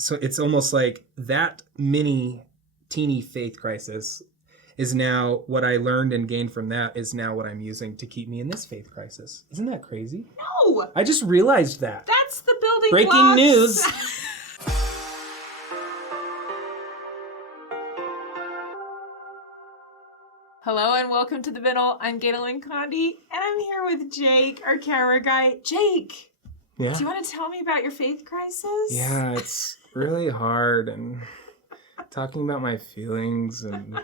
so it's almost like that teeny faith crisis is now what I learned and gained from that is now what I'm using to keep me in this faith crisis. Isn't that crazy? No! I just realized that. That's the building Breaking blocks. news. Hello and welcome to the Middle. I'm GANEL-LYN and I'm here with Jake, our camera guy. Jake, Yeah. do you want to tell me about your faith crisis? Yeah, it's really hard and talking about my feelings and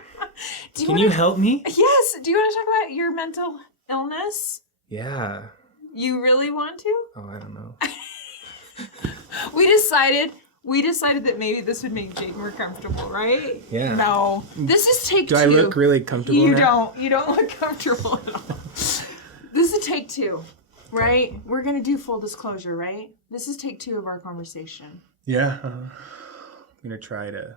Can you help me? Yes. Do you want to talk about your mental illness? Yeah. You really want to? Oh, I don't know. We decided that maybe this would make Jake more comfortable, right? Yeah. No. This is take two. Do I look really comfortable now? You don't look comfortable at all. This is take two, right? Okay. We're going to do full disclosure, right? This is take two of our conversation. Yeah. I'm going to try to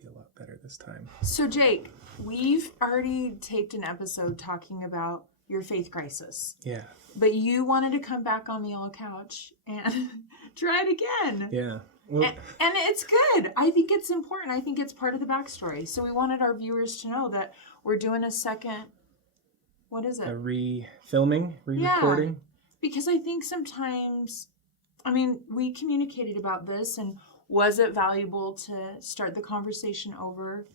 be a lot better this time. So, Jake, we've already taped an episode talking about your faith crisis. Yeah. But you wanted to come back on the yellow couch and try it again. Yeah. Well, and it's good. I think it's important. I think it's part of the backstory. So we wanted our viewers to know that we're doing a second, what is it? A re-filming, re-recording. Yeah, because I think sometimes, we communicated about this and was it valuable to start the conversation over?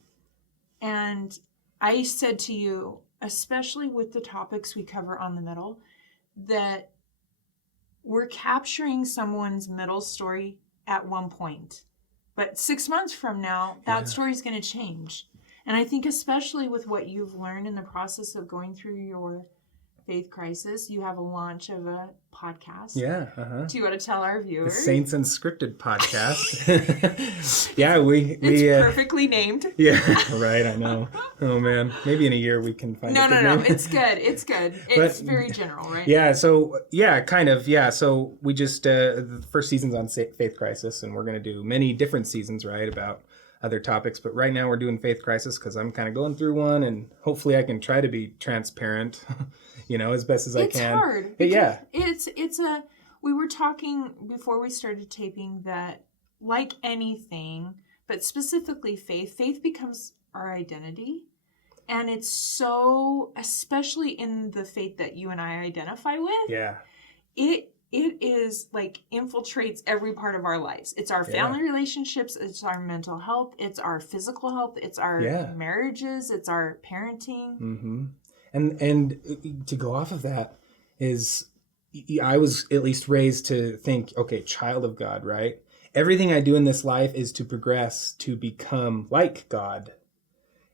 And I said to you, especially with the topics we cover on the middle, that we're capturing someone's middle story at one point. But 6 months from now, that story is going to change. And I think especially with what you've learned in the process of going through your faith crisis, you have a launch of a podcast. Yeah. Do you want to tell our viewers? The Saints Unscripted podcast. Yeah, it's perfectly named. Yeah, right, I know. Oh, man. Maybe in a year we can find No, name. it's good. It's good. It's very general, right? Yeah, so, yeah, kind of, yeah. So we just, the first season's on faith crisis, and we're going to do many different seasons, right, about other topics. But right now we're doing faith crisis because I'm kind of going through one, and hopefully I can try to be transparent, as best as I can. It's hard. But yeah. We were talking before we started taping that like anything, but specifically faith becomes our identity. And it's so, especially in the faith that you and I identify with. Yeah. It is like infiltrates every part of our lives. It's our family relationships. It's our mental health. It's our physical health. It's our marriages. It's our parenting. Mm-hmm. And to go off of that is I was at least raised to think, okay, child of God, right? Everything I do in this life is to progress to become like God.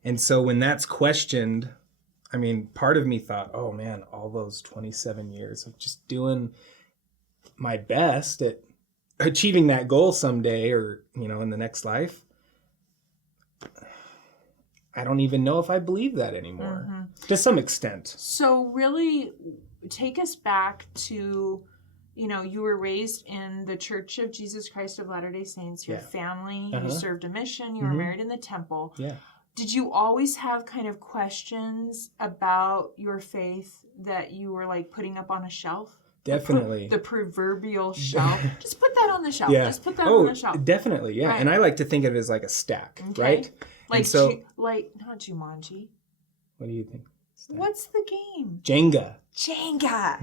And so when that's questioned, part of me thought, oh man, all those 27 years of just doing my best at achieving that goal someday or, in the next life. I don't even know if I believe that anymore, to some extent. So really take us back to, you were raised in the Church of Jesus Christ of Latter-day Saints, your family, you served a mission, you were married in the temple. Yeah. Did you always have kind of questions about your faith that you were like putting up on a shelf? Definitely. The proverbial shelf. Just put that on the shelf. Yeah. Just put that on the shelf. Definitely, yeah. Right. And I like to think of it as like a stack, right? Like, not Jumanji. What do you think? What's the game? Jenga.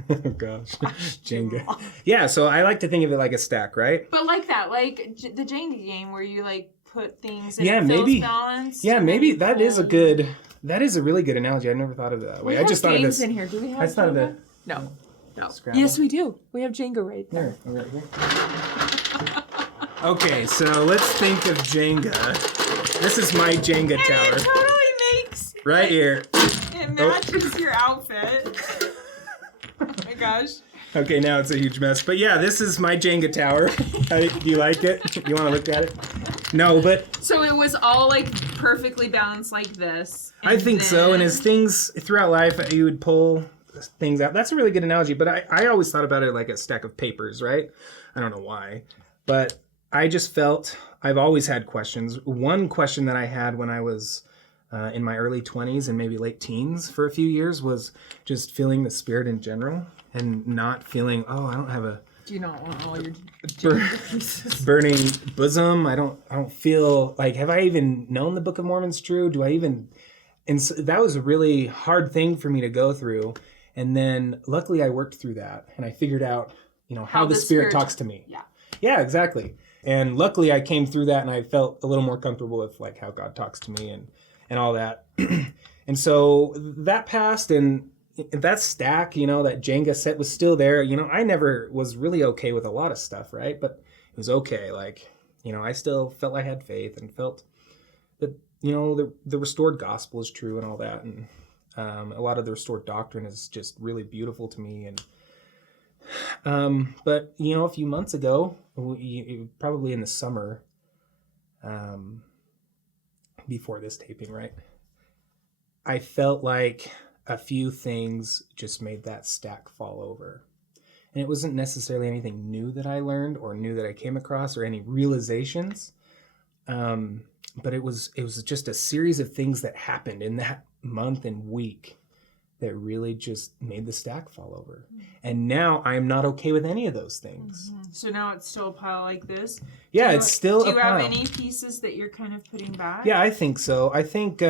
Oh, gosh. Jenga. Yeah, so I like to think of it like a stack, right? But like that, like the Jenga game where you like put things in maybe balanced. Yeah, maybe that is a really good analogy. I never thought of it that way. I just thought of this. In here. Do we have? I thought of it. No. Scrabble. Yes, we do. We have Jenga right there. Right here. Okay, so let's think of Jenga. This is my Jenga tower. It totally makes right here. It matches your outfit. Oh my gosh. Okay, now it's a huge mess. But yeah, this is my Jenga tower. Do you like it? You want to look at it? No, but... So it was all like perfectly balanced like this. I think so. And as things throughout life, you would pull things out. That's a really good analogy. But I always thought about it like a stack of papers, right? I don't know why. But I just felt I've always had questions. One question that I had when I was in my early 20s and maybe late teens for a few years was just feeling the Spirit in general and not feeling, I don't have Do you not want all your Bur- pieces? burning bosom. I don't feel like, have I even known the Book of Mormon's true? Do I even? And so that was a really hard thing for me to go through. And then luckily I worked through that and I figured out, how the Spirit talks to me. Yeah. Yeah, exactly. And luckily I came through that and I felt a little more comfortable with like how God talks to me and all that. And so that passed, and that stack, that Jenga set was still there. I never was really okay with a lot of stuff, right? But it was okay. Like, I still felt I had faith and felt that, the restored gospel is true and all that. And a lot of the restored doctrine is just really beautiful to me. And but, a few months ago, probably in the summer, before this taping, right? I felt like a few things just made that stack fall over. And it wasn't necessarily anything new that I learned or new that I came across or any realizations. But it was just a series of things that happened in that month and week that really just made the stack fall over. And now I'm not okay with any of those things. Mm-hmm. So now it's still a pile like this? Yeah, it's still a pile. Do you have any pieces that you're kind of putting back? Yeah, I think so. I think,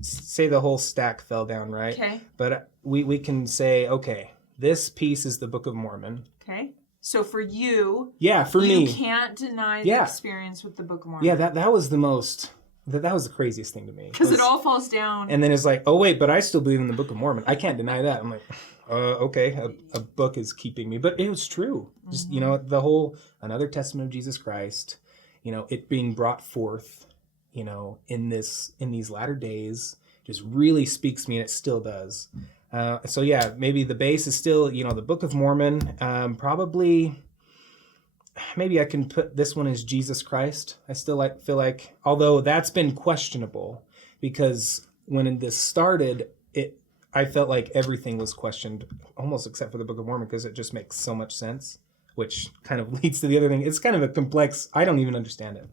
say the whole stack fell down, right? Okay. But we can say, okay, this piece is the Book of Mormon. Okay. So for you, for me, you can't deny the experience with the Book of Mormon. Yeah, that was the most... That was the craziest thing to me. Because it all falls down. And then it's like, oh, wait, but I still believe in the Book of Mormon. I can't deny that. I'm like, okay, a book is keeping me. But it was true. Just, the whole, another testament of Jesus Christ, it being brought forth, in these latter days, just really speaks to me, and it still does. So, yeah, maybe the base is still, the Book of Mormon. Probably... Maybe I can put this one as Jesus Christ. I still feel like, although that's been questionable, because when this started, I felt like everything was questioned, almost except for the Book of Mormon, because it just makes so much sense, which kind of leads to the other thing. It's kind of a complex, I don't even understand it.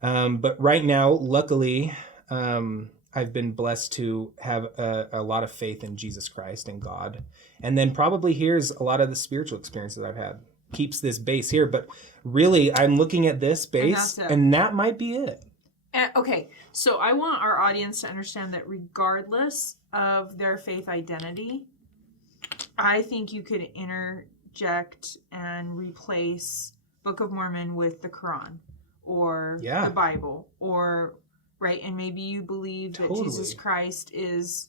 But right now, luckily, I've been blessed to have a lot of faith in Jesus Christ and God. And then probably here's a lot of the spiritual experiences I've had. Keeps this base here, but really I'm looking at this base and that might be it. Okay, so I want our audience to understand that regardless of their faith identity, I think you could interject and replace Book of Mormon with the Quran or the Bible, or right, and maybe you believe that Jesus Christ is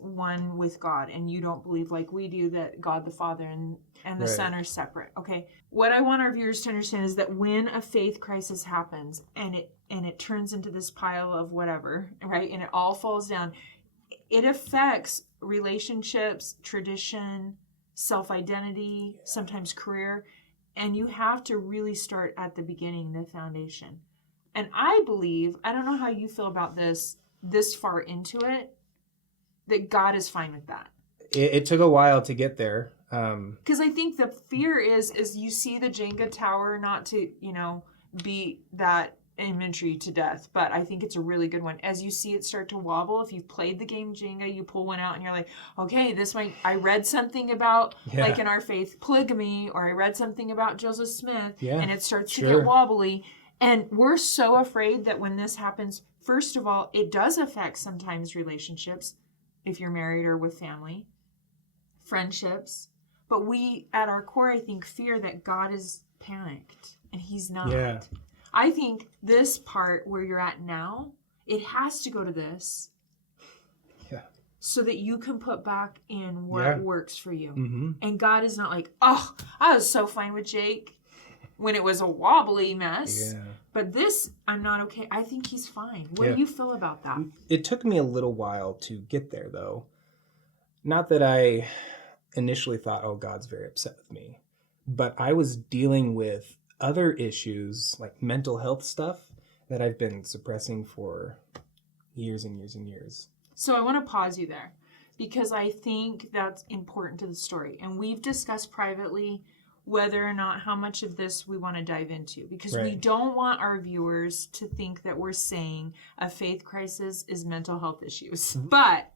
one with God, and you don't believe like we do that God the Father and the Son are separate. Okay. What I want our viewers to understand is that when a faith crisis happens and it turns into this pile of whatever, right? And it all falls down, it affects relationships, tradition, self-identity, sometimes career, and you have to really start at the beginning, the foundation. And I believe, I don't know how you feel about this far into it, that God is fine with that. It took a while to get there. Because I think the fear is you see the Jenga tower, not to, beat that imagery to death, but I think it's a really good one. As you see it start to wobble, if you've played the game Jenga, you pull one out and you're like, okay, I read something about, like in our faith, polygamy, or I read something about Joseph Smith, and it starts to get wobbly. And we're so afraid that when this happens, first of all, it does affect sometimes relationships, if you're married or with family, friendships. But we, at our core, I think, fear that God is panicked, and he's not. Yeah. I think this part where you're at now, it has to go to this. Yeah. So that you can put back in what works for you. Mm-hmm. And God is not like, oh, I was so fine with Jake when it was a wobbly mess. Yeah. But this, I'm not okay. I think he's fine. What do you feel about that? It took me a little while to get there, though. Not that I initially thought, oh, God's very upset with me. But I was dealing with other issues, like mental health stuff, that I've been suppressing for years and years and years. So I want to pause you there, because I think that's important to the story. And we've discussed privately whether or not how much of this we want to dive into, because we don't want our viewers to think that we're saying a faith crisis is mental health issues. Mm-hmm. But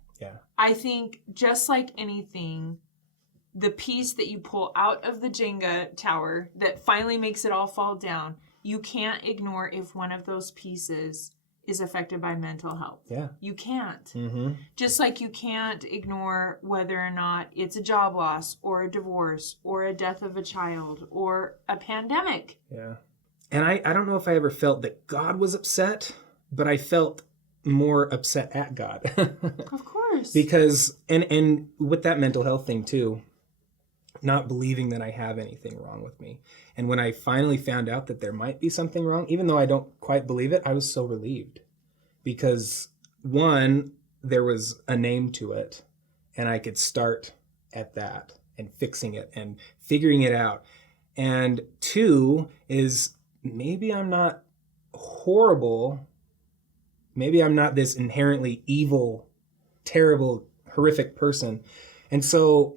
I think just like anything, the piece that you pull out of the Jenga tower that finally makes it all fall down, you can't ignore if one of those pieces is affected by mental health. Yeah. You can't. Mm-hmm. Just like you can't ignore whether or not it's a job loss or a divorce or a death of a child or a pandemic. Yeah. And I don't know if I ever felt that God was upset, but I felt more upset at God. Of course. Because, and with that mental health thing too, not believing that I have anything wrong with me. And when I finally found out that there might be something wrong, even though I don't quite believe it, I was so relieved. Because one, there was a name to it, and I could start at that and fixing it and figuring it out. And two is maybe I'm not horrible. Maybe I'm not this inherently evil, terrible, horrific person. And so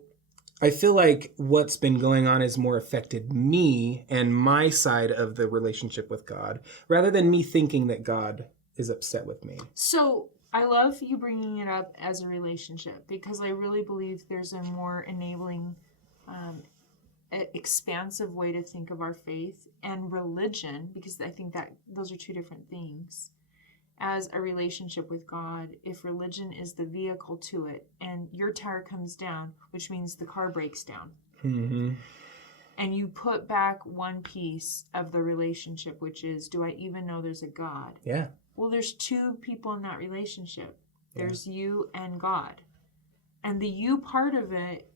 I feel like what's been going on has more affected me and my side of the relationship with God, rather than me thinking that God is upset with me. So I love you bringing it up as a relationship, because I really believe there's a more enabling, expansive way to think of our faith and religion, because I think that those are two different things, as a relationship with God. If religion is the vehicle to it, and your tire comes down, which means the car breaks down, Mm-hmm. and you put back one piece of the relationship, which is, do I even know there's a God? Yeah. Well, there's two people in that relationship. There's you and God. And the you part of it,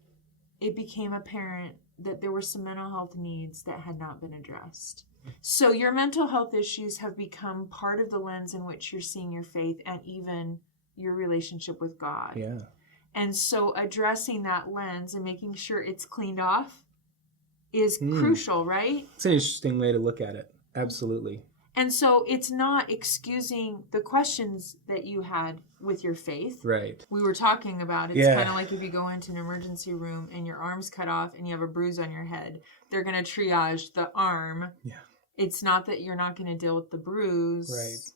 it became apparent that there were some mental health needs that had not been addressed. So your mental health issues have become part of the lens in which you're seeing your faith and even your relationship with God. Yeah. And so addressing that lens and making sure it's cleaned off is crucial, right? It's an interesting way to look at it. Absolutely. And so it's not excusing the questions that you had with your faith. Right. We were talking about it's kind of like if you go into an emergency room and your arm's cut off and you have a bruise on your head, they're going to triage the arm. Yeah. It's not that you're not going to deal with the bruise. Right.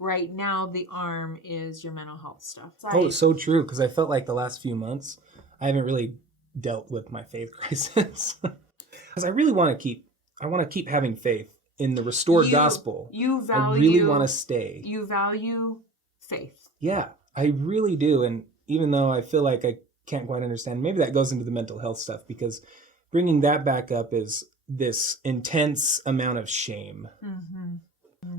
Right now, the arm is your mental health stuff. It's so true, because I felt like the last few months, I haven't really dealt with my faith crisis. Because I really want to keep having faith in the restored gospel. I really want to stay. You value faith. Yeah, I really do. And even though I feel like I can't quite understand, maybe that goes into the mental health stuff, because bringing that back up is this intense amount of shame. Mm-hmm.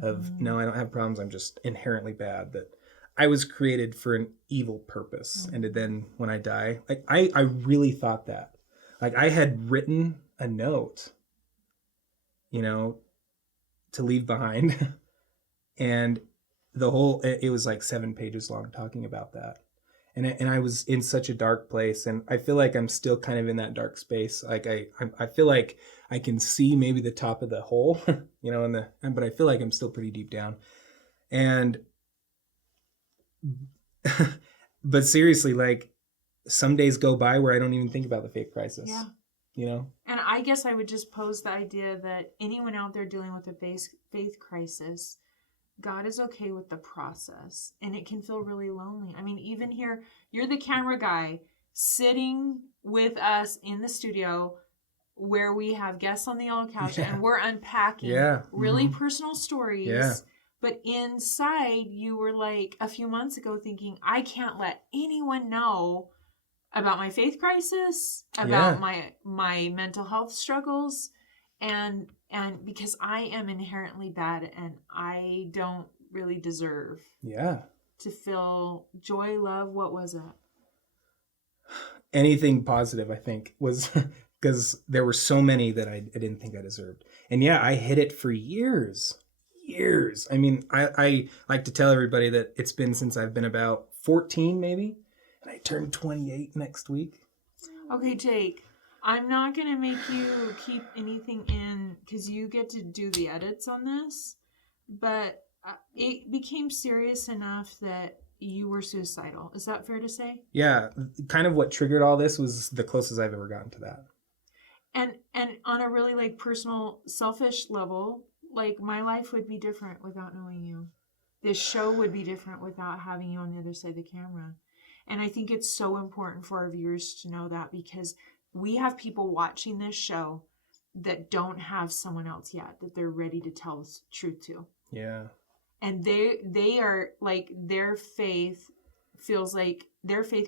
Of, no, I don't have problems, I'm just inherently bad, that I was created for an evil purpose. Mm-hmm. And then when I die, like I really thought that. Like I had written a note, to leave behind. And it was like 7 pages long talking about that. And I was in such a dark place, and I feel like I'm still kind of in that dark space. Like I feel like I can see maybe the top of the hole, but I feel like I'm still pretty deep down. And but seriously, like some days go by where I don't even think about the faith crisis. Yeah. And I guess I would just pose the idea that anyone out there dealing with a faith crisis, God is okay with the process, and it can feel really lonely. I mean, even here, you're the camera guy sitting with us in the studio where we have guests on the yellow couch, and we're unpacking really personal stories. Yeah. But inside, you were like a few months ago thinking, I can't let anyone know about my faith crisis, about my mental health struggles, and because I am inherently bad and I don't really deserve to feel joy, love. What was it? Anything positive, I think, was because there were so many that I didn't think I deserved. And I hid it for years. I mean, I like to tell everybody that it's been since I've been about 14 maybe, and I turned 28 next week. Okay, Jake, I'm not going to make you keep anything in because you get to do the edits on this, but it became serious enough that you were suicidal. Is that fair to say? Yeah, kind of what triggered all this was the closest I've ever gotten to that. And on a really like personal, selfish level, like my life would be different without knowing you. This show would be different without having you on the other side of the camera. And I think it's so important for our viewers to know that, because we have people watching this show that don't have someone else yet that they're ready to tell the truth to. Yeah. And they are like, their faith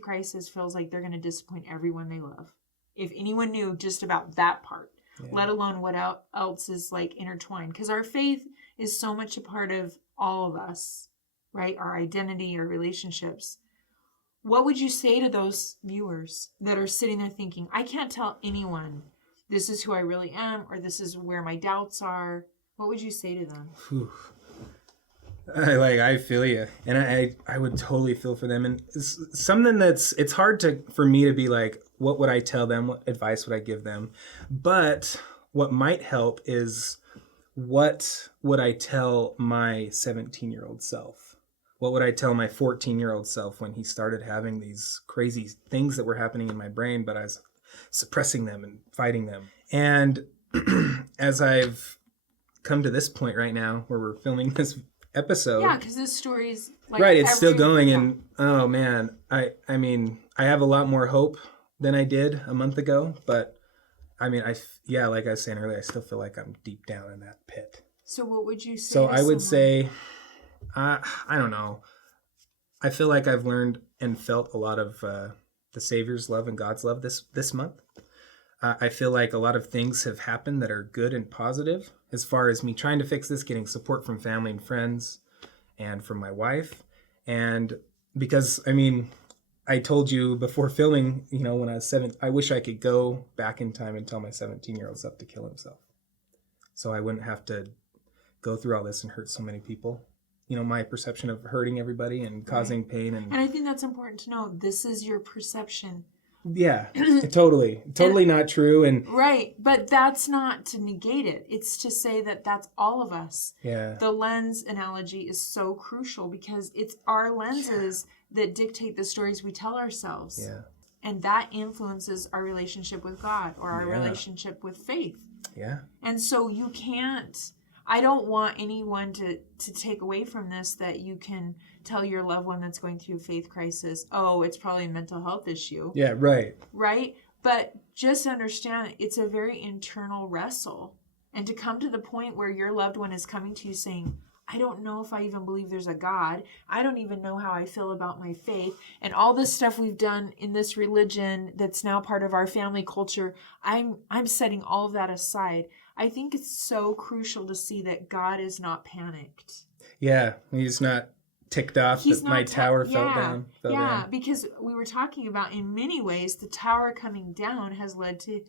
crisis feels like they're going to disappoint everyone they love. If anyone knew just about that part, let alone what else is like intertwined. Because our faith is so much a part of all of us, right? Our identity, our relationships. What would you say to those viewers that are sitting there thinking, I can't tell anyone this is who I really am, or this is where my doubts are? What would you say to them? Whew. I feel you, and I would totally feel for them. And it's something it's hard for me to be like, what would I tell them? What advice would I give them? But what might help is, what would I tell my 17-year-old self? What would I tell my 14-year-old self when he started having these crazy things that were happening in my brain, but I was suppressing them and fighting them? And as I've come to this point right now where we're filming this episode. Yeah, because this story's like right, it's still going, and oh man, I mean, I have a lot more hope than I did a month ago, but I mean, like I was saying earlier, I still feel like I'm deep down in that pit. So what would you say? So I would say, I don't know. I feel like I've learned and felt a lot of the Savior's love and God's love this month. I feel like a lot of things have happened that are good and positive, as far as me trying to fix this, getting support from family and friends and from my wife. And because, I mean, I told you before filming, when I was 7, I wish I could go back in time and tell my 17-year-old self to kill himself, so I wouldn't have to go through all this and hurt so many people. My perception of hurting everybody and causing pain. And I think that's important to know. This is your perception. Yeah, totally not true. And right, but that's not to negate it. It's to say that that's all of us. Yeah. The lens analogy is so crucial, because it's our lenses that dictate the stories we tell ourselves. Yeah. And that influences our relationship with God, or our relationship with faith. Yeah. And so you can't, I don't want anyone to take away from this that you can tell your loved one that's going through a faith crisis, oh, it's probably a mental health issue. Yeah, right. Right? But just understand, it's a very internal wrestle. And to come to the point where your loved one is coming to you saying, I don't know if I even believe there's a God. I don't even know how I feel about my faith. And all this stuff we've done in this religion that's now part of our family culture, I'm setting all of that aside. I think it's so crucial to see that God is not panicked. Yeah, he's not ticked off that my tower fell down. Because we were talking about, in many ways, the tower coming down has led to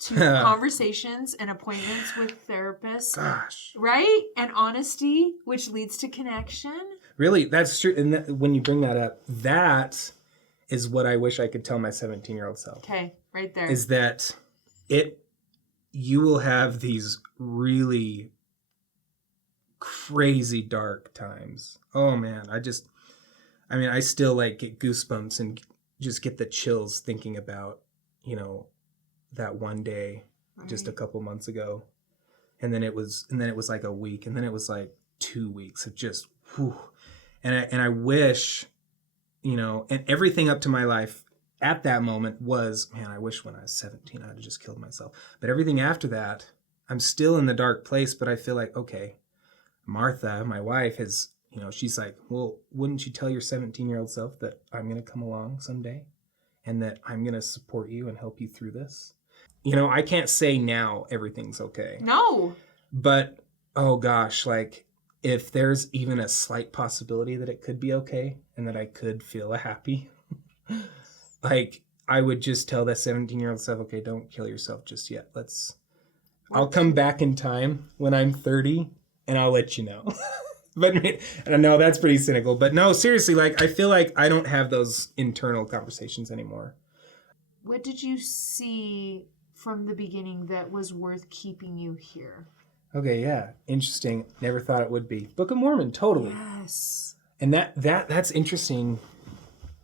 conversations and appointments with therapists. Gosh. Right? And honesty, which leads to connection. Really, that's true. And when you bring that up, that is what I wish I could tell my 17-year-old self. Okay, right there. Is that you will have these really crazy dark times. Oh man, I still get goosebumps and just get the chills thinking about, that one day just a couple months ago. And then it was like a week, and then it was like 2 weeks of just whew. And I wish, and everything up to my life at that moment was, man, I wish when I was 17 I'd have just killed myself. But everything after that, I'm still in the dark place, but I feel like, okay, Martha, my wife, she's like, well, wouldn't you tell your 17-year-old self that I'm going to come along someday and that I'm going to support you and help you through this? I can't say now everything's okay. No. But, oh gosh, if there's even a slight possibility that it could be okay and that I could feel happy, I would just tell that 17-year-old self, okay, don't kill yourself just yet. I'll come back in time when I'm 30 and I'll let you know. But no, that's pretty cynical. But no, seriously, I feel like I don't have those internal conversations anymore. What did you see from the beginning that was worth keeping you here? Okay, yeah. Interesting. Never thought it would be. Book of Mormon, totally. Yes. And that's interesting,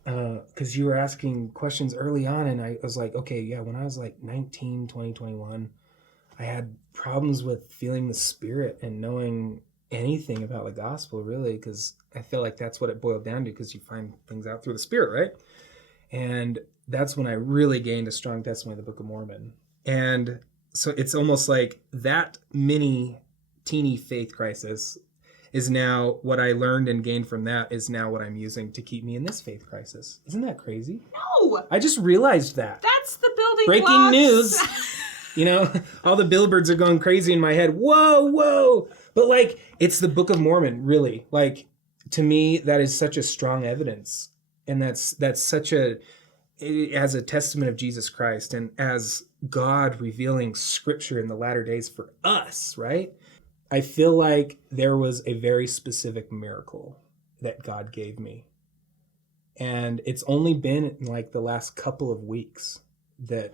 because you were asking questions early on, and I was like, okay, yeah, when I was 19, 20, 21, I had problems with feeling the Spirit and knowing anything about the gospel, really, because I feel like that's what it boiled down to, because you find things out through the Spirit, right? And that's when I really gained a strong testimony of the Book of Mormon. And so it's almost like that teeny faith crisis is now what I learned and gained from that is now what I'm using to keep me in this faith crisis. Isn't that crazy? No! I just realized that. That's the building Breaking blocks. news. You know, all the billboards are going crazy in my head. Whoa. But like, it's the Book of Mormon, really. Like, to me, that is such a strong evidence. And that's such as a testament of Jesus Christ and as God revealing scripture in the latter days for us, right? I feel like there was a very specific miracle that God gave me. And it's only been in like the last couple of weeks that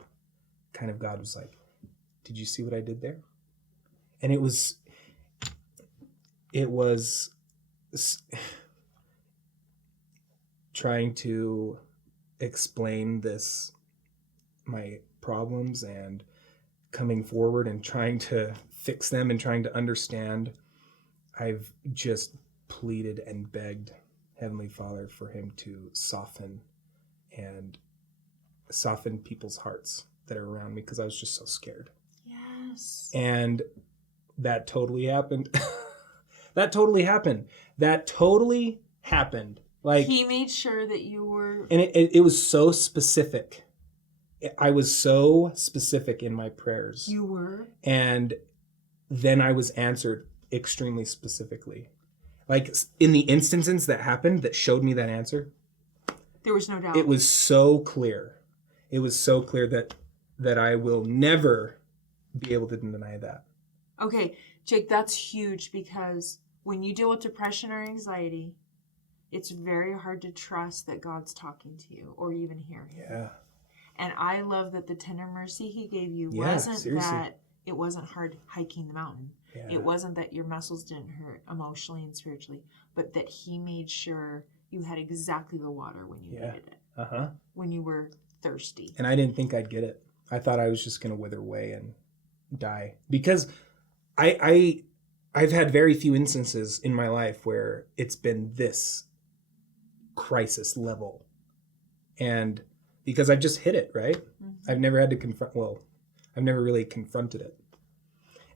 kind of God was like, did you see what I did there? And it was trying to explain my problems and coming forward and trying to fix them and trying to understand. I've just pleaded and begged Heavenly Father for him to soften people's hearts that are around me because I was just so scared. Yes. And that totally happened. That totally happened. Like, he made sure that you were... And it was so specific. I was so specific in my prayers. You were? And then I was answered extremely specifically. Like, in the instances that happened that showed me that answer, there was no doubt. It was so clear. It was so clear that I will never be able to deny that. Okay, Jake, that's huge because when you deal with depression or anxiety, it's very hard to trust that God's talking to you or even hear him. Yeah. And I love that the tender mercy he gave you wasn't seriously. that it wasn't hard hiking the mountain. Yeah. It wasn't that your muscles didn't hurt emotionally and spiritually, but that he made sure you had exactly the water when you needed it. Uh-huh. When you were thirsty. And I didn't think I'd get it. I thought I was just going to wither away and die. Because I've had very few instances in my life where it's been this crisis level. And because I've just hit it, right? Mm-hmm. I've never had to I've never really confronted it.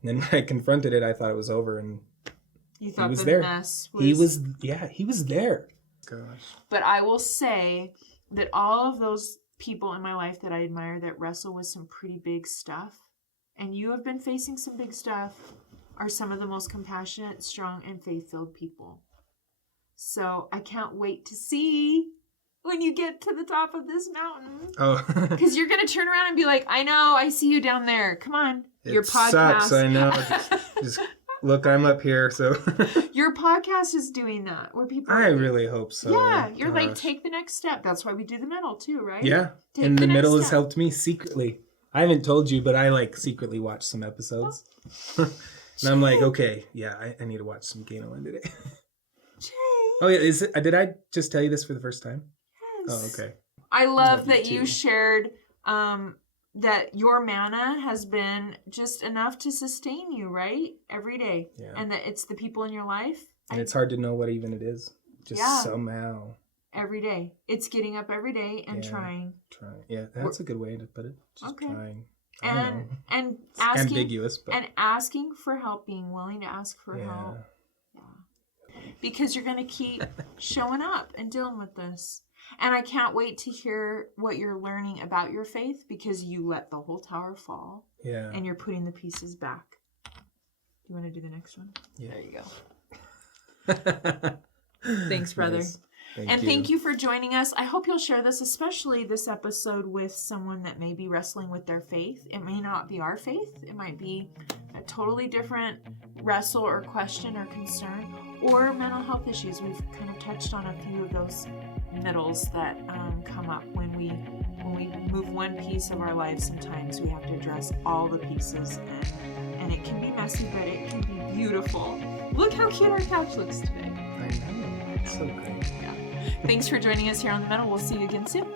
And then when I confronted it, I thought it was over, and you thought he was the there. Mess was... He was there. Gosh. But I will say that all of those people in my life that I admire that wrestle with some pretty big stuff, and you have been facing some big stuff, are some of the most compassionate, strong, and faith-filled people. So I can't wait to see when you get to the top of this mountain. Oh. Because you're going to turn around and be like, I know, I see you down there. Come on. Your podcast. Sucks, I know. Just look, I'm up here, so. Your podcast is doing that, where people... I really hope so. Yeah, you're like, take the next step. That's why we do the middle, too, right? Yeah, and the middle has helped me secretly. I haven't told you, but I, secretly watched some episodes. And I'm like, okay, yeah, I need to watch some GANEL-LYN today. Oh, yeah, did I just tell you this for the first time? Yes. Oh, okay. I love that you shared... that your manna has been just enough to sustain you, right? Every day. Yeah. And that it's the people in your life. And it's hard to know what even it is. Just somehow. Every day. It's getting up every day and trying. Yeah, that's a good way to put it. Just trying. And asking, ambiguous, but... and asking for help, being willing to ask for help. Yeah. Because you're going to keep showing up and dealing with this. And I can't wait to hear what you're learning about your faith because you let the whole tower fall. Yeah. And you're putting the pieces back. Do you want to do the next one? Yeah. There you go. Thanks, brother. Nice. Thank you for joining us. I hope you'll share this, especially this episode, with someone that may be wrestling with their faith. It may not be our faith. It might be a totally different wrestle or question or concern or mental health issues. We've kind of touched on a few of those middles that come up when we move one piece of our life. Sometimes we have to address all the pieces, and it can be messy, but it can be beautiful. Look how cute our couch looks today. I know. It's so great. Yeah. Thanks for joining us here on The Metal. We'll see you again soon.